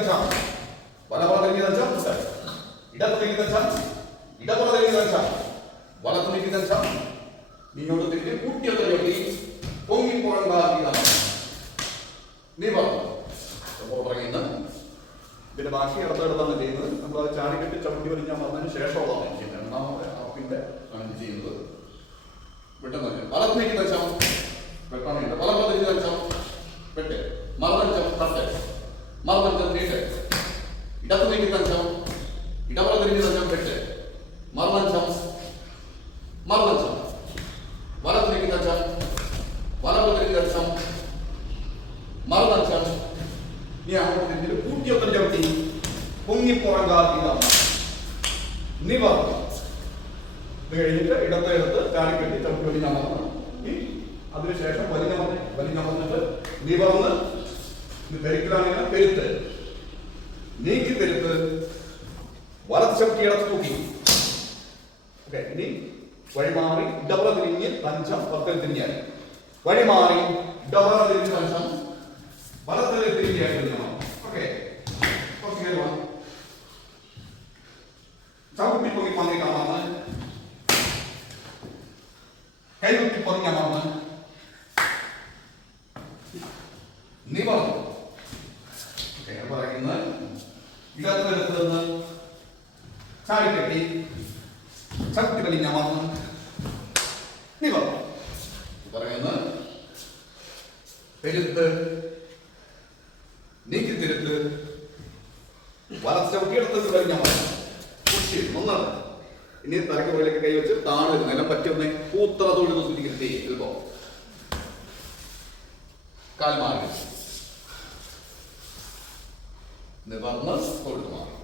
തഞ്ചം വലപ്പുറം തിരിഞ്ഞ് തഞ്ചം ഇടത്ത് തിരിഞ്ഞ് തഞ്ചം ഇടപ്പുറം തിരിഞ്ഞ് തഞ്ചം വലത്ത് തിരിഞ്ഞ് തഞ്ചം ഇങ്ങോട്ട് തിരിഞ്ഞ് കൂട്ടിയൊക്കെ ചവിട്ടി പൊങ്ങിപ്പോഴാണ് നീ പറഞ്ഞു തുടങ്ങിയെന്ന് ഇതിന്റെ ബാക്കി അടുത്തടുത്താണ് ചെയ്യുന്നത്. നമ്മൾ അത് ചാടിക്കെട്ടി ചവിട്ടി വലിഞ്ഞാൽ പറഞ്ഞതിന് ശേഷമുള്ളതാണ് ചെയ്യുന്നത്. രണ്ടാമത്തെ അപ്പിന്റെ ആണ് ചെയ്യുന്നത്. പെട്ടെന്ന് വലത്ത് നീക്കി തഞ്ചം വെട്ടണില്ല വലപ്പുറം തിരിഞ്ഞ് തഞ്ചം വെട്ട് മറുതഞ്ചം തട്ട് മറുതഞ്ചം നീട്ട് ഇടത്ത് നീക്കി തഞ്ചം ഇടപ്പുറം തിരിഞ്ഞ് തഞ്ചം വെട്ട് മറുതഞ്ചം മറുതഞ്ചം വലത്ത് നീക്കി തഞ്ചം വലപ്പുറം തിരിഞ്ഞ് തഞ്ചം മറുതഞ്ചം നീ അങ്ങോട്ട് തിരിഞ്ഞിട്ട് കൂട്ടിയൊക്കെ ചവിട്ടി പൊങ്ങിപ്പുറങ്കാത്തില്ല നിവർന്നു. ഇത് കഴിഞ്ഞിട്ട് ഇടത്തെ എടുത്ത് ചാടിക്കെട്ടി ചവിട്ടി വലിഞ്ഞമർന്ന് അതിനുശേഷം വലിഞ്ഞമർന്നിട്ട് നിവർന്ന് പെരുക്കിലാണെങ്കിൽ പെരുത്ത് നീക്കി പെരുത്ത് വലത്ത് ചവിട്ടി ഇടത്ത് തൂക്കി. ഓക്കെ, ഇനി വഴിമാറി ഡബറ തിരിഞ്ഞ് തഞ്ചം പത്തിൽ തിരിഞ്ഞാൽ വഴിമാറി ഡബറ തിരിഞ്ഞ് തഞ്ചം വലത്തിൽ തിരിഞ്ഞാൽ. ഓക്കെ, ചവിട്ടി പൊങ്ങി പന്നിക്കാമെന്ന് കൈകുത്തി പൊങ്ങിയാമെന്ന് നിവർന്നു. പറയുന്നത് ഇടത്തുവരത്ത് നിന്ന് ചാടിക്കെട്ടി ശക്തി വലിഞ്ഞാമെന്ന് നിവർന്നു. പറയുന്നത് പെരുത്ത് നീക്കി തിരുത്ത് വലത്ത് ചവിട്ടിയെടുത്ത് വലിഞ്ഞാമെന്ന് ഒന്നാണ്. ഇനി തലക്ക് മുകളിലേക്ക് കൈവച്ച് താഴെ നിലം പറ്റുന്ന പൂത്തറ തൊഴിൽ സൂചിക്കരുത്. എളുപ്പം കാൽ മാറി നിവർന്ന് തൊഴിൽ മാറി.